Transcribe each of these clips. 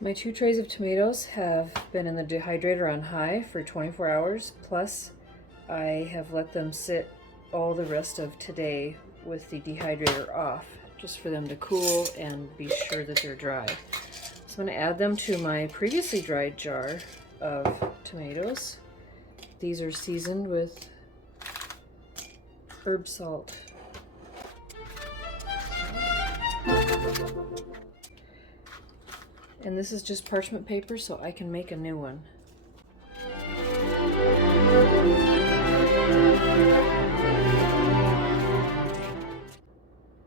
My 2 trays of tomatoes have been in the dehydrator on high for 24 hours, plus I have let them sit all the rest of today with the dehydrator off, just for them to cool and be sure that they're dry. So I'm going to add them to my previously dried jar of tomatoes. These are seasoned with herb salt. And this is just parchment paper, so I can make a new one.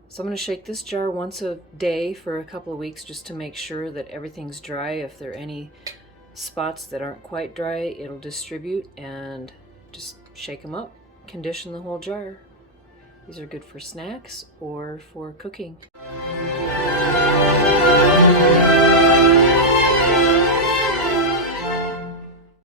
So I'm going to shake this jar once a day for a couple of weeks just to make sure that everything's dry. If there are any spots that aren't quite dry, it'll distribute, and just shake them up. Condition the whole jar. These are good for snacks or for cooking.